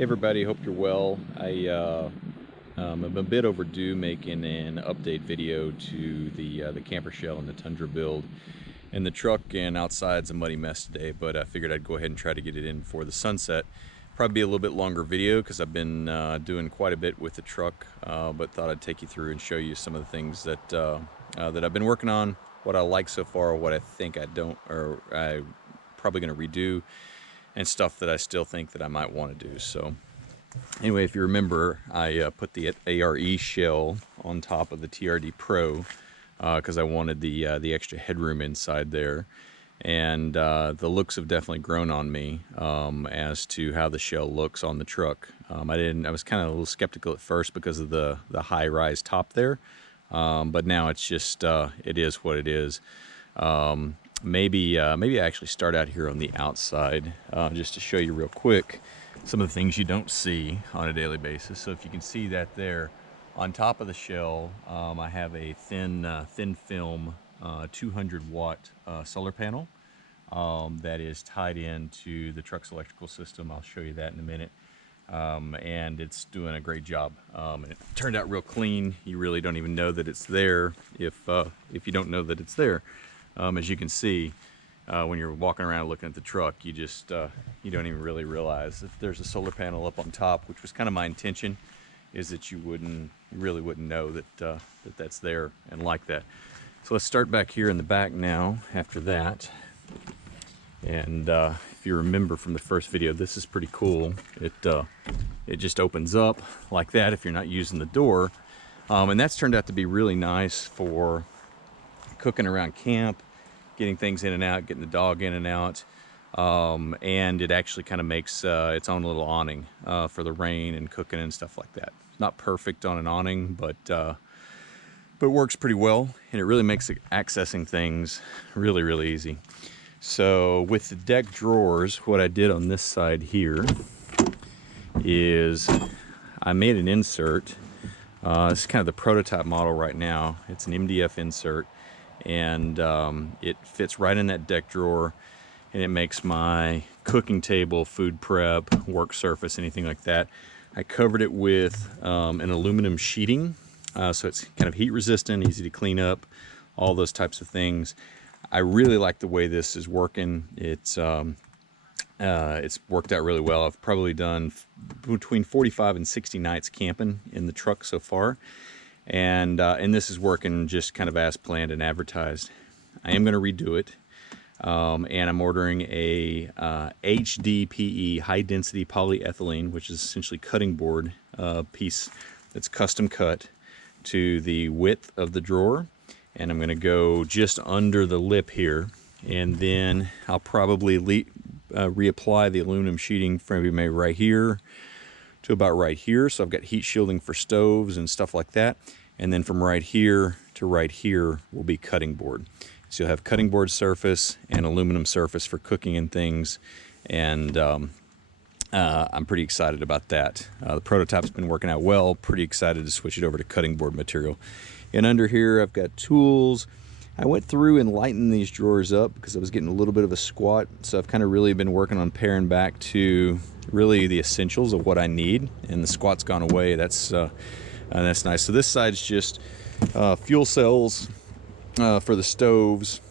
Hey everybody, hope you're well. I'm a bit overdue making an update video to the camper shell and the Tundra build. And the truck and outside's a muddy mess today, but I figured I'd go ahead and try to get it in for the sunset. Probably be a little bit longer video because I've been doing quite a bit with the truck, but thought I'd take you through and show you some of the things that that I've been working on, what I like so far, what I think I don't, or I'm probably going to redo, and stuff that I still think that I might want to do. So anyway, if you remember, I put the ARE shell on top of the TRD Pro because I wanted the extra headroom inside there, and the looks have definitely grown on me as to how the shell looks on the truck. I was kind of a little skeptical at first because of the high-rise top there, but now it's just it is what it is. Maybe I actually start out here on the outside just to show you real quick some of the things you don't see on a daily basis. So if you can see that there on top of the shell, I have a thin film 200 watt solar panel that is tied into the truck's electrical system. I'll show you that in a minute. And it's doing a great job. It turned out real clean. You really don't even know that it's there if you don't know that it's there. As you can see, when you're walking around looking at the truck, you just you don't even really realize that there's a solar panel up on top, which was kind of my intention, is that you really wouldn't know that that's there and like that. So let's start back here in the back now after that. And if you remember from the first video, this is pretty cool. It just opens up like that if you're not using the door, and that's turned out to be really nice for cooking around camp, getting things in and out, getting the dog in and out, and it actually kind of makes its own little awning for the rain and cooking and stuff like that. It's not perfect on an awning, but works pretty well, and it really makes accessing things really easy. So with the deck drawers, what I did on this side here is I made an insert. This is kind of the prototype model right now. It's an MDF insert, and it fits right in that deck drawer, and it makes my cooking table, food prep, work surface, anything like that. I covered it with an aluminum sheeting, so it's kind of heat resistant, easy to clean up, all those types of things. I really like the way this is working. It's worked out really well. I've probably done between 45 and 60 nights camping in the truck so far. And this is working just kind of as planned and advertised. I am going to redo it, and I'm ordering a HDPE, high density polyethylene, which is essentially cutting board piece that's custom cut to the width of the drawer, and I'm going to go just under the lip here, and then I'll probably reapply the aluminum sheeting from maybe right here to about right here. So I've got heat shielding for stoves and stuff like that. And then from right here to right here will be cutting board. So you'll have cutting board surface and aluminum surface for cooking and things. And I'm pretty excited about that. The prototype's been working out well. Pretty excited to switch it over to cutting board material. And under here I've got tools. I went through and lightened these drawers up because I was getting a little bit of a squat. So I've kind of really been working on paring back to really the essentials of what I need, and the squat's gone away. That's nice. So this side's just fuel cells for the stoves,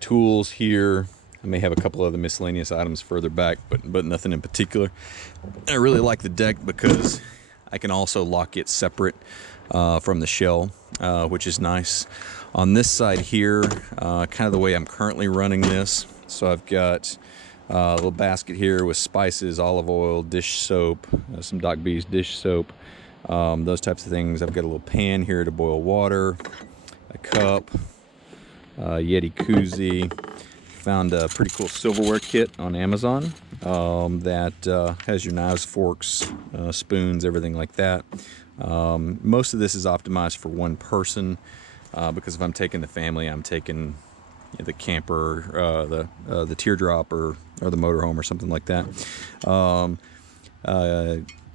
tools here. I may have a couple other miscellaneous items further back, but nothing in particular. I really like the deck because I can also lock it separate from the shell, which is nice. On this side here, kind of the way I'm currently running this, so I've got a little basket here with spices, olive oil, dish soap, some Doc B's dish soap, those types of things. I've got a little pan here to boil water, a cup, Yeti koozie. Found a pretty cool silverware kit on Amazon that has your knives, forks, spoons, everything like that. Most of this is optimized for one person because if I'm taking the family, I'm taking the camper, the teardrop, or the motorhome or something like that.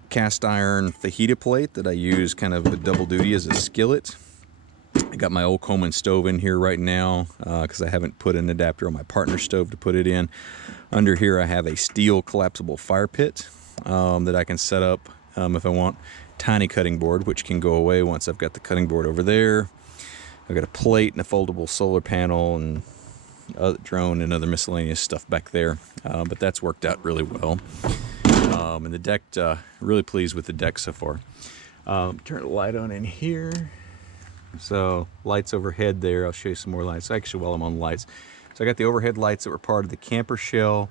Cast iron fajita plate that I use kind of a double duty as a skillet. I got my old Coleman stove in here right now because I haven't put an adapter on my partner stove to put it in. Under here I have a steel collapsible fire pit that I can set up if I want. Tiny cutting board, which can go away once I've got the cutting board over there. I've got a plate and a foldable solar panel and a drone and other miscellaneous stuff back there. But that's worked out really well. And the deck, really pleased with the deck so far. Turn the light on in here. So lights overhead there. I'll show you some more lights. Actually, while I'm on lights. So I got the overhead lights that were part of the camper shell.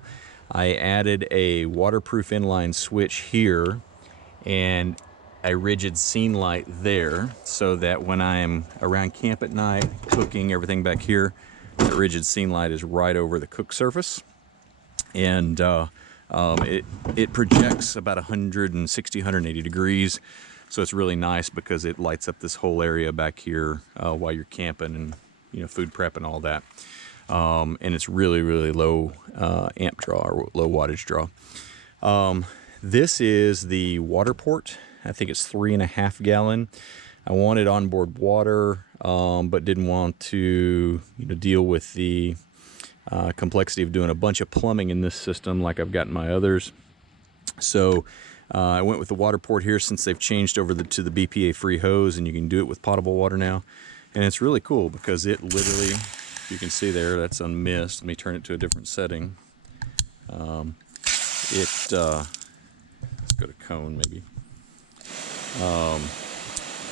I added a waterproof inline switch here and a rigid scene light there, so that when I'm around camp at night, cooking, everything back here, the rigid scene light is right over the cook surface. And it projects about 160, 180 degrees. So it's really nice because it lights up this whole area back here while you're camping and, you know, food prep and all that. And it's really, really low amp draw or low wattage draw. This is the water port. I think it's 3.5 gallon. I wanted onboard water, but didn't want to, you know, deal with the complexity of doing a bunch of plumbing in this system like I've got in my others. So I went with the water port here since they've changed over to the BPA-free hose, and you can do it with potable water now. And it's really cool because it literally, you can see there, that's on mist. Let me turn it to a different setting. Let's go to cone maybe.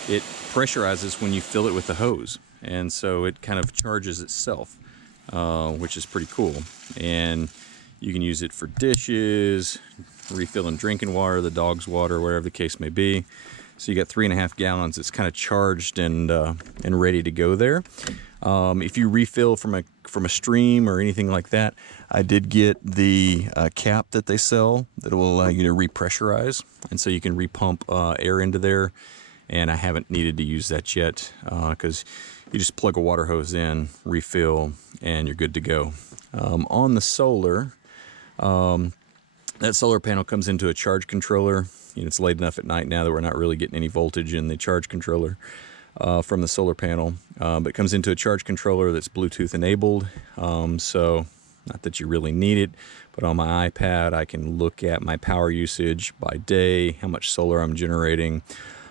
It pressurizes when you fill it with the hose, and so it kind of charges itself, which is pretty cool. And you can use it for dishes, refilling drinking water, the dog's water, whatever the case may be. So you got 3.5 gallons. It's kind of charged and ready to go there. If you refill from a stream or anything like that, I did get the cap that they sell that will allow you to repressurize, and so you can repump air into there. And I haven't needed to use that yet because you just plug a water hose in, refill, and you're good to go. On the solar, that solar panel comes into a charge controller. You know, it's late enough at night now that we're not really getting any voltage in the charge controller from the solar panel. But it comes into a charge controller that's Bluetooth enabled. So not that you really need it, but on my iPad, I can look at my power usage by day, how much solar I'm generating,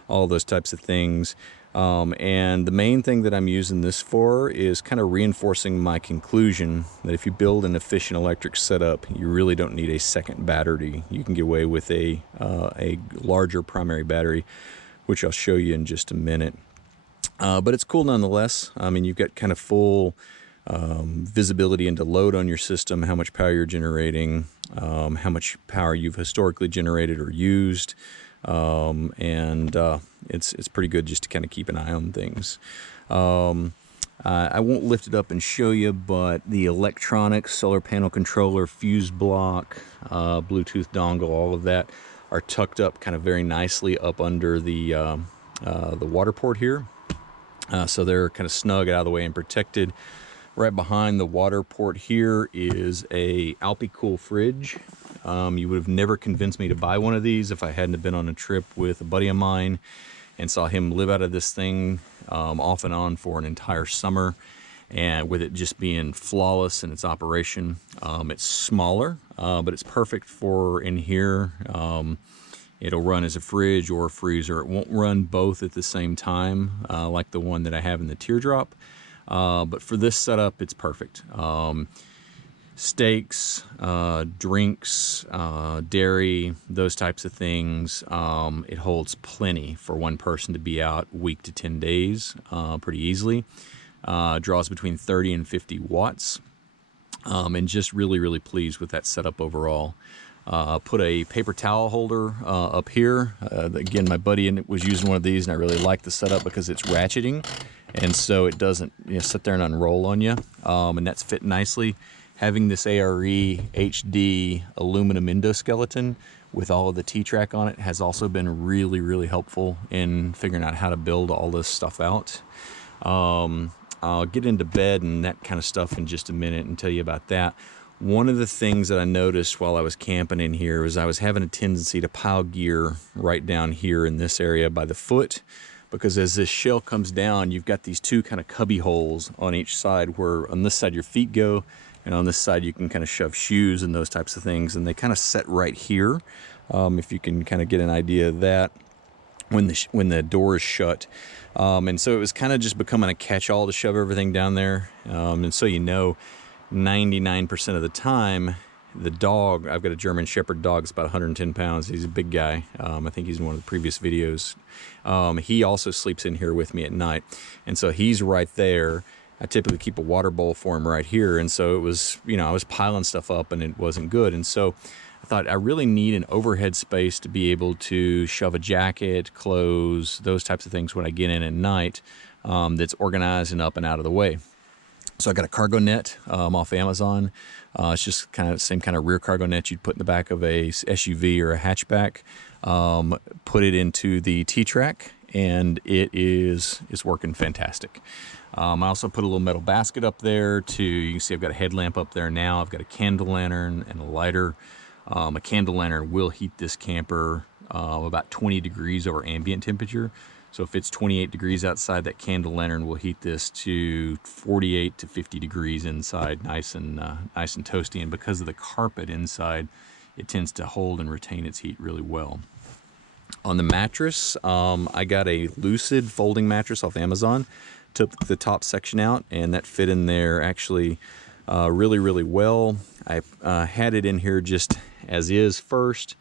all those types of things. And the main thing that I'm using this for is kind of reinforcing my conclusion that if you build an efficient electric setup, you really don't need a second battery. You can get away with a larger primary battery, which I'll show you in just a minute. But it's cool nonetheless. I mean, you've got kind of full visibility into load on your system, how much power you're generating, how much power you've historically generated or used. It's pretty good just to kind of keep an eye on things. I won't lift it up and show you, but the electronics, solar panel controller, fuse block, Bluetooth dongle, all of that are tucked up kind of very nicely up under the water port here. So they're kind of snug out of the way and protected. Right behind the water port here is a Alpi-Cool fridge. You would have never convinced me to buy one of these if I hadn't have been on a trip with a buddy of mine and saw him live out of this thing off and on for an entire summer, and with it just being flawless in its operation. It's smaller, but it's perfect for in here. It'll run as a fridge or a freezer. It won't run both at the same time like the one that I have in the teardrop. But for this setup, it's perfect. Steaks, drinks, dairy, those types of things. It holds plenty for one person to be out week to 10 days pretty easily. Draws between 30 and 50 watts. And just really, really pleased with that setup overall. Put a paper towel holder up here. Again, my buddy was using one of these, and I really like the setup because it's ratcheting, and so it doesn't sit there and unroll on you, and that's fit nicely. Having this ARE HD aluminum endoskeleton with all of the T-track on it has also been really, really helpful in figuring out how to build all this stuff out. I'll get into bed and that kind of stuff in just a minute and tell you about that. One of the things that I noticed while I was camping in here was I was having a tendency to pile gear right down here in this area by the foot, because as this shell comes down, you've got these two kind of cubby holes on each side where on this side your feet go, and on this side you can kind of shove shoes and those types of things, and they kind of set right here. if you can kind of get an idea of that when the door is shut. And so it was kind of just becoming a catch-all to shove everything down there. And so 99% of the time, the dog, I've got a German Shepherd dog, it's about 110 pounds. He's a big guy. I think he's in one of the previous videos. He also sleeps in here with me at night. And so he's right there. I typically keep a water bowl for him right here. And so it was, I was piling stuff up and it wasn't good. And so I thought I really need an overhead space to be able to shove a jacket, clothes, those types of things when I get in at night, that's organized and up and out of the way. So I got a cargo net off Amazon. It's just kind of the same kind of rear cargo net you'd put in the back of a SUV or a hatchback. Put it into the T-Track, and it's working fantastic. I also put a little metal basket up there you can see I've got a headlamp up there now. I've got a candle lantern and a lighter. A candle lantern will heat this camper about 20 degrees over ambient temperature. So if it's 28 degrees outside, that candle lantern will heat this to 48 to 50 degrees inside, nice and toasty. And because of the carpet inside, it tends to hold and retain its heat really well. On the mattress, I got a Lucid folding mattress off Amazon. Took the top section out, and that fit in there actually really, really well. I had it in here just as is first.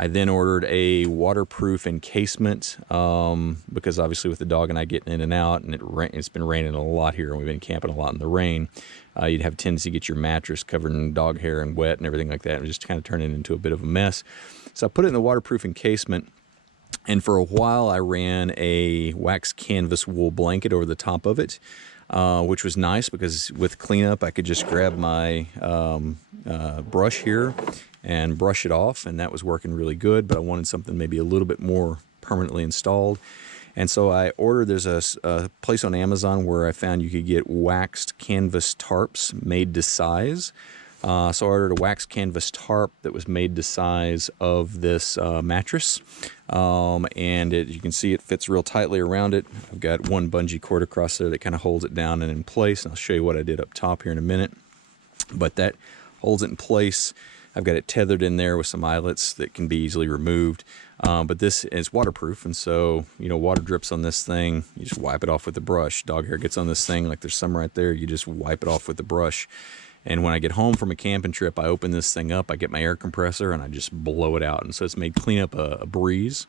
I then ordered a waterproof encasement because obviously with the dog and I getting in and out, and it's been raining a lot here, and we've been camping a lot in the rain, you'd have a tendency to get your mattress covered in dog hair and wet and everything like that, and just kind of turn it into a bit of a mess. So I put it in the waterproof encasement, and for a while I ran a wax canvas wool blanket over the top of it, which was nice because with cleanup I could just grab my brush here and brush it off, and that was working really good, but I wanted something maybe a little bit more permanently installed. And so I ordered, there's a place on Amazon where I found you could get waxed canvas tarps made to size. So I ordered a wax canvas tarp that was made to size of this mattress. And you can see it fits real tightly around it. I've got one bungee cord across there that kind of holds it down and in place. And I'll show you what I did up top here in a minute. But that holds it in place. I've got it tethered in there with some eyelets that can be easily removed. But this is waterproof, and so, water drips on this thing, you just wipe it off with the brush. Dog hair gets on this thing, like there's some right there, you just wipe it off with the brush. And when I get home from a camping trip, I open this thing up, I get my air compressor, and I just blow it out. And so it's made cleanup a breeze.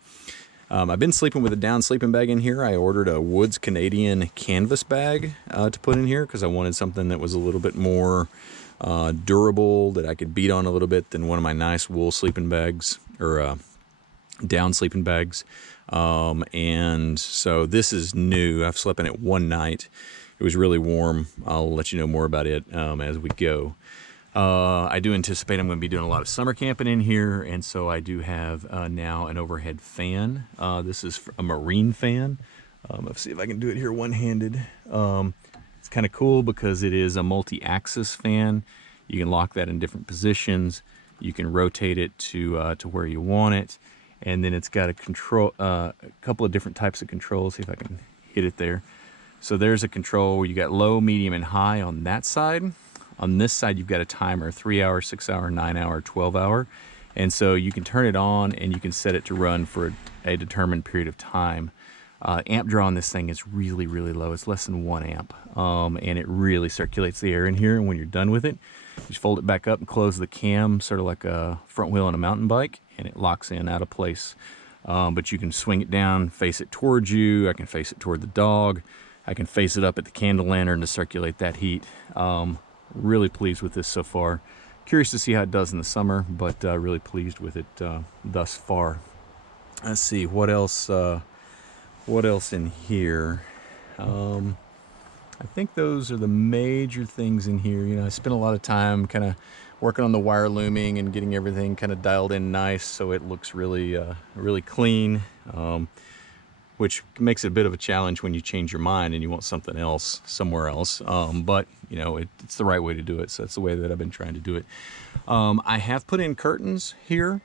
I've been sleeping with a down sleeping bag in here. I ordered a Woods Canadian canvas bag to put in here because I wanted something that was a little bit more durable, that I could beat on a little bit than one of my nice wool sleeping bags, or down sleeping bags. And so this is new. I've slept in it one night. It was really warm. I'll let you know more about it as we go. I do anticipate I'm going to be doing a lot of summer camping in here, and so I do have now an overhead fan. This is a marine fan. Let's see if I can do it here one-handed. It's kind of cool because it is a multi-axis fan. You can lock that in different positions. You can rotate it to where you want it, and then it's got a couple of different types of controls. See if I can hit it there. So there's a control where you got low, medium, and high on that side. On this side, you've got a timer: 3 hour, 6 hour, 9 hour, 12 hour, and so you can turn it on and you can set it to run for a determined period of time. Amp draw on this thing is really, really low. It's less than 1 amp, and it really circulates the air in here. And when you're done with it, you just fold it back up and close the cam, sort of like a front wheel on a mountain bike, and it locks in out of place. But you can swing it down, face it towards you. I can face it toward the dog. I can face it up at the candle lantern to circulate that heat. Really pleased with this so far. Curious to see how it does in the summer, but really pleased with it thus far. Let's see, what else in here? I think those are the major things in here. I spent a lot of time kind of working on the wire looming and getting everything kind of dialed in nice so it looks really, really clean, which makes it a bit of a challenge when you change your mind and you want something else somewhere else. But it's the right way to do it, so that's the way that I've been trying to do it. I have put in curtains here.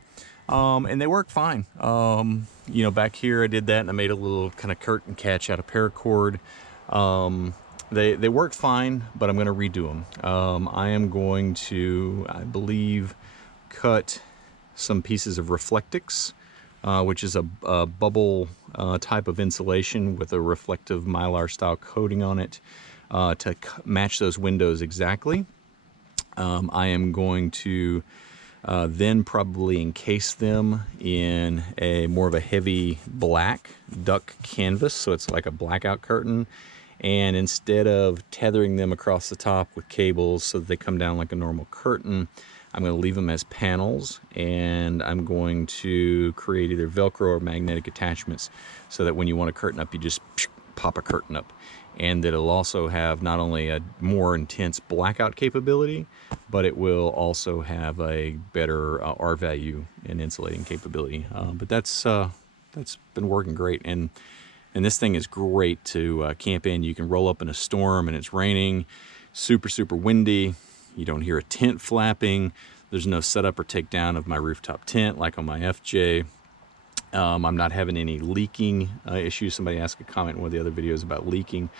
And they work fine. Back here I did that and I made a little kind of curtain catch out of paracord. They work fine, but I'm going to redo them. I am going to, I believe, cut some pieces of Reflectix, which is a bubble type of insulation with a reflective mylar style coating on it to match those windows exactly. I am going to then probably encase them in a more of a heavy black duck canvas, so it's like a blackout curtain. And instead of tethering them across the top with cables so that they come down like a normal curtain, I'm going to leave them as panels, and I'm going to create either Velcro or magnetic attachments so that when you want a curtain up, you just pop a curtain up. And that it'll also have not only a more intense blackout capability, but it will also have a better R value and insulating capability. But that's been working great, and this thing is great to camp in. You can roll up in a storm and it's raining, super windy. You don't hear a tent flapping. There's no setup or takedown of my rooftop tent like on my FJ. I'm not having any leaking issues. Somebody asked a comment in one of the other videos about leaking.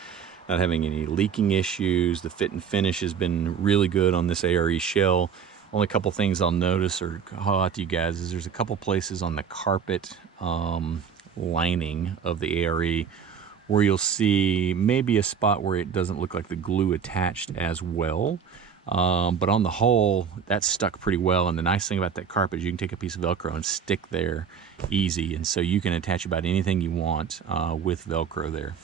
Not having any leaking issues. The fit and finish has been really good on this ARE shell. Only a couple things I'll notice or call out to you guys is there's a couple places on the carpet lining of the ARE where you'll see maybe a spot where it doesn't look like the glue attached as well. But on the whole, that's stuck pretty well. And the nice thing about that carpet is you can take a piece of Velcro and stick there easy. And so you can attach about anything you want with Velcro there.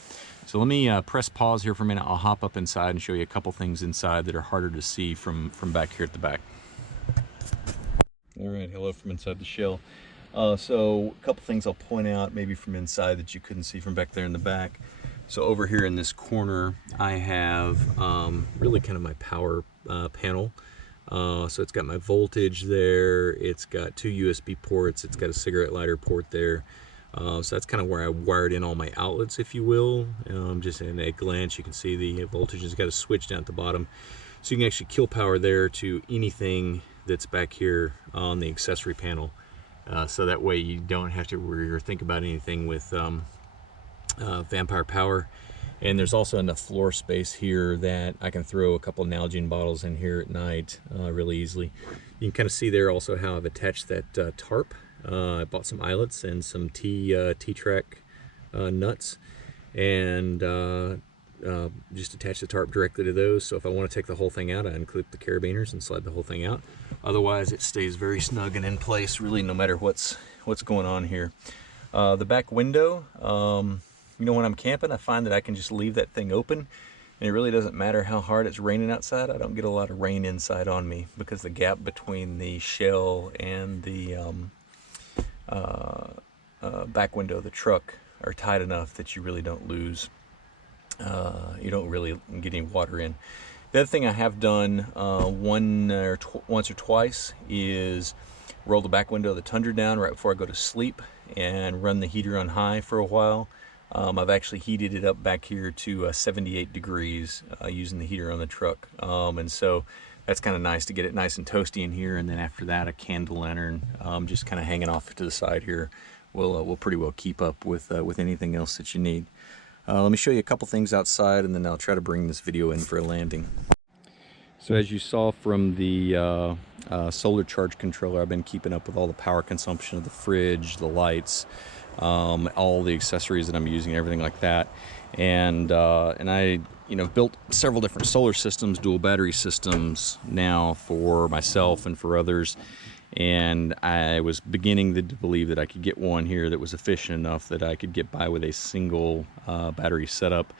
So let me press pause here for a minute. I'll hop up inside and show you a couple things inside that are harder to see from back here at the back. All right, hello from inside the shell. So a couple things I'll point out maybe from inside that you couldn't see from back there in the back. So over here in this corner, I have really kind of my power panel. So it's got my voltage there. It's got 2 USB ports. It's got a cigarette lighter port there. So that's kind of where I wired in all my outlets, if you will. Just in a glance, you can see the voltage has got a switch down at the bottom. So you can actually kill power there to anything that's back here on the accessory panel. So that way you don't have to worry or think about anything with vampire power. And there's also enough floor space here that I can throw a couple of Nalgene bottles in here at night really easily. You can kind of see there also how I've attached that tarp. I bought some eyelets and some T-track nuts, and just attach the tarp directly to those. So if I want to take the whole thing out, I unclip the carabiners and slide the whole thing out. Otherwise, it stays very snug and in place, really, no matter what's going on here. The back window, you know, when I'm camping, I find that I can just leave that thing open, and it really doesn't matter how hard it's raining outside. I don't get a lot of rain inside on me because the gap between the shell and the back window of the truck are tight enough that you really don't lose. You don't really get any water in. The other thing I have done once or twice is roll the back window of the Tundra down right before I go to sleep and run the heater on high for a while. I've actually heated it up back here to 78 degrees using the heater on the truck. And so that's kind of nice to get it nice and toasty in here. And then after that, a candle lantern just kind of hanging off to the side here will pretty well keep up with anything else that you need. Let me show you a couple things outside, and then I'll try to bring this video in for a landing. So as you saw from the solar charge controller, I've been keeping up with all the power consumption of the fridge, the lights, all the accessories that I'm using, everything like that. And I built several different solar systems, dual battery systems now for myself and for others. And I was beginning to believe that I could get one here that was efficient enough that I could get by with a single battery setup.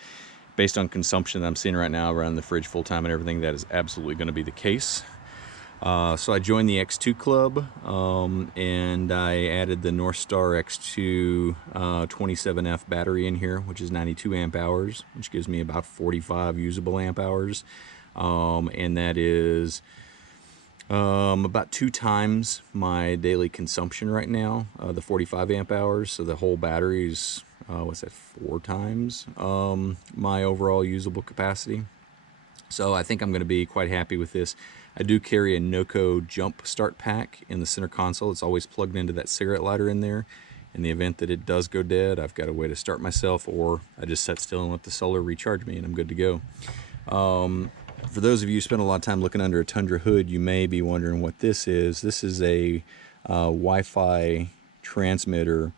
Based on consumption that I'm seeing right now around the fridge full time and everything, that is absolutely going to be the case. So I joined the X2 Club, and I added the Northstar X2 27F battery in here, which is 92 amp hours, which gives me about 45 usable amp hours. And that is about 2 times my daily consumption right now, the 45 amp hours. So the whole battery's, what's that, 4 times my overall usable capacity. So I think I'm going to be quite happy with this. I do carry a Noco jump start pack in the center console. It's always plugged into that cigarette lighter in there. In the event that it does go dead, I've got a way to start myself, or I just set still and let the solar recharge me and I'm good to go. For those of you who spend a lot of time looking under a Tundra hood, you may be wondering what this is. This is a Wi-Fi transmitter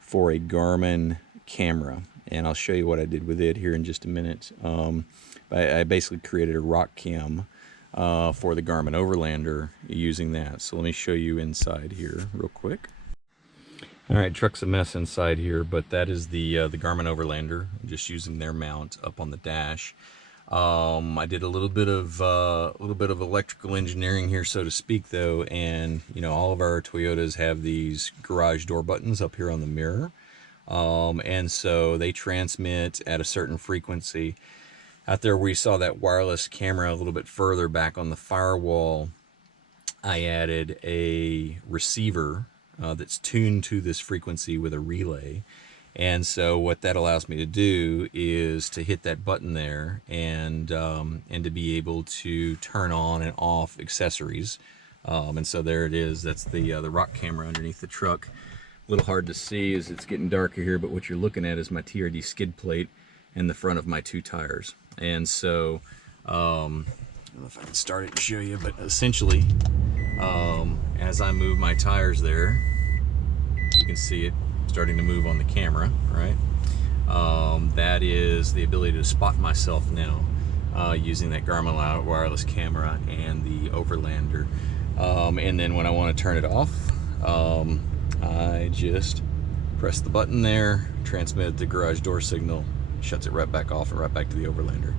for a Garmin camera, and I'll show you what I did with it here in just a minute. I basically created a rock cam for the Garmin Overlander using that. So let me show you inside here real quick. All right, truck's a mess inside here, but that is the Garmin Overlander. I'm just using their mount up on the dash. I did a little bit of electrical engineering here, so to speak, though, and you know, all of our Toyotas have these garage door buttons up here on the mirror, and so they transmit at a certain frequency. Out there where you saw that wireless camera a little bit further back on the firewall, I added a receiver that's tuned to this frequency with a relay. And so what that allows me to do is to hit that button there and to be able to turn on and off accessories. And so there it is. That's the rock camera underneath the truck. A little hard to see as it's getting darker here, but what you're looking at is my TRD skid plate and the front of my 2 tires. And so, I don't know if I can start it and show you, but essentially, as I move my tires there, you can see it starting to move on the camera, right? That is the ability to spot myself now using that Garmin wireless camera and the Overlander. And then when I want to turn it off, I just press the button there, transmit the garage door signal, shuts it right back off and right back to the Overlander.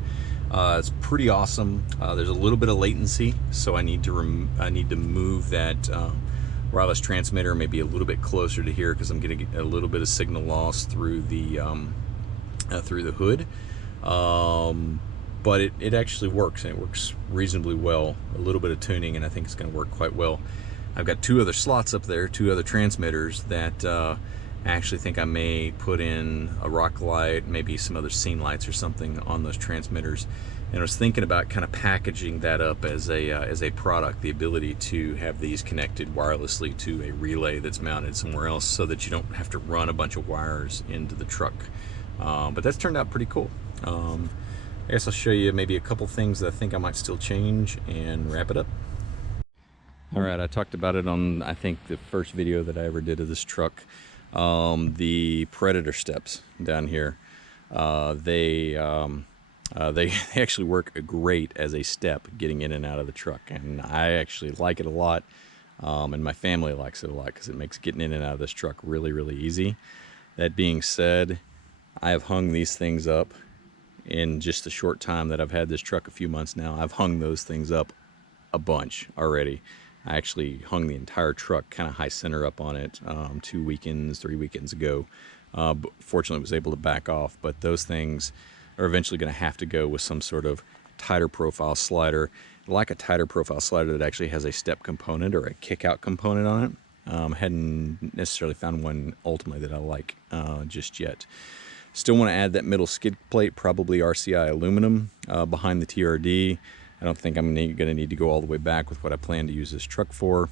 It's pretty awesome. There's a little bit of latency, so I need to move that wireless transmitter maybe a little bit closer to here because I'm getting a little bit of signal loss through the hood. But it actually works, and it works reasonably well. A little bit of tuning, and I think it's going to work quite well. I've got 2 other slots up there, 2 other transmitters that I actually think I may put in a rock light, maybe some other scene lights or something on those transmitters. And I was thinking about kind of packaging that up as a product, the ability to have these connected wirelessly to a relay that's mounted somewhere else so that you don't have to run a bunch of wires into the truck. But that's turned out pretty cool. I guess I'll show you maybe a couple things that I think I might still change and wrap it up. All right, I talked about it on, I think, the first video that I ever did of this truck. The Predator steps down here, they actually work great as a step getting in and out of the truck, and I actually like it a lot, and my family likes it a lot because it makes getting in and out of this truck really, really easy. That being said, I have hung these things up in just the short time that I've had this truck, a few months now. I've hung those things up a bunch already. I actually hung the entire truck kind of high center up on it 3 weekends ago. Fortunately, was able to back off, but those things are eventually going to have to go with some sort of tighter profile slider. I like a tighter profile slider that actually has a step component or a kick out component on it. Hadn't necessarily found one ultimately that I like just yet. Still want to add that middle skid plate, probably RCI aluminum behind the TRD. I don't think I'm going to need to go all the way back with what I plan to use this truck for.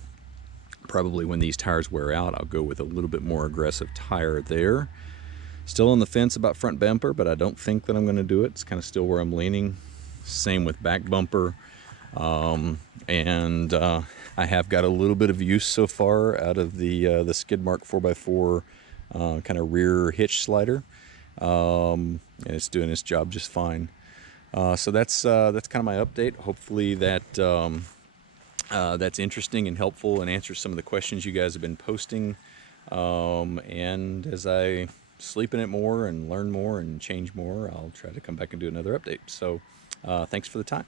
Probably when these tires wear out, I'll go with a little bit more aggressive tire there. Still on the fence about front bumper, but I don't think that I'm going to do it. It's kind of still where I'm leaning. Same with back bumper. I have got a little bit of use so far out of the Skidmark 4x4 kind of rear hitch slider. And it's doing its job just fine. So that's kind of my update. Hopefully that that's interesting and helpful and answers some of the questions you guys have been posting. And as I sleep in it more and learn more and change more, I'll try to come back and do another update. So thanks for the time.